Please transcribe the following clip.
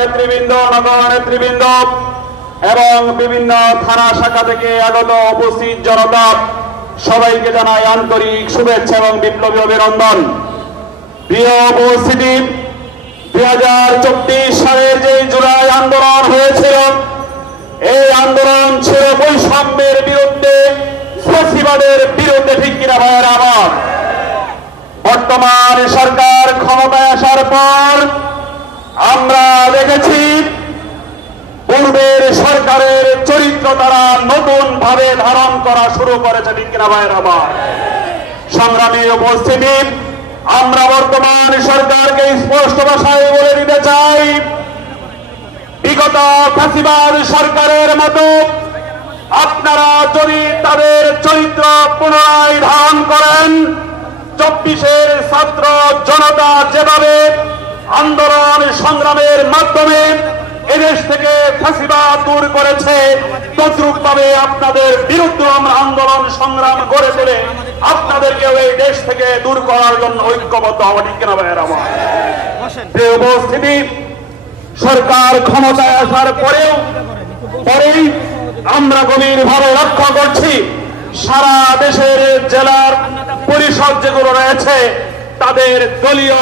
নেতৃবৃন্দ, নগর নেতৃবৃন্দ এবং বিভিন্ন থানা শাখা থেকে আগত উপস্থিত জনতা সবাইকে জানাই আন্তরিক শুভেচ্ছা এবং বিপ্লবী অভিনন্দন। প্রিয় উপস্থিতি, 2024 সালের যে জুলাই আন্দোলন হয়েছিল, এই আন্দোলন ছিল বৈষম্যের বিরুদ্ধে, ফ্যাসিবাদের বিরুদ্ধে, ঠিক কিনা ভাইয়ের আমার? বর্তমান সরকার ক্ষমতায় আসার পর আমরা দেখেছি পূর্বের সরকারের চরিত্র তারা নতুন ভাবে ধারণ করা শুরু করেছে, ঠিক কিনা ভাইয়ের আমার? সংগ্রামী উপস্থিতি, আমরা বর্তমান সরকারকে স্পষ্ট ভাষায় বলে দিতে চাই, বিগত ফ্যাসিবাদ সরকারের মতো আপনারা যদি তাদের চরিত্র পুনরায় ধারণ করেন, 24-এর ছাত্র জনতা যেভাবে আন্দোলন সংগ্রামের মাধ্যমে এদেশ থেকে ফ্যাসিবাদ দূর করেছে, তদ্রুপ ভাবে আপনাদের বিরুদ্ধে আমরা আন্দোলন সংগ্রাম গড়ে তুলে আপনাদেরকেও এই দেশ থেকে দূর করার জন্য ঐক্যবদ্ধ হওয়া, ঠিক কিনা ভাইয়ের আমার? প্রিয় উপস্থিতি, সরকার ক্ষমতায় আসার পরেই আমরা গভীরভাবে লক্ষ্য করছি সারা দেশের জেলার পরিষদ যেগুলো রয়েছে তাদের দলীয়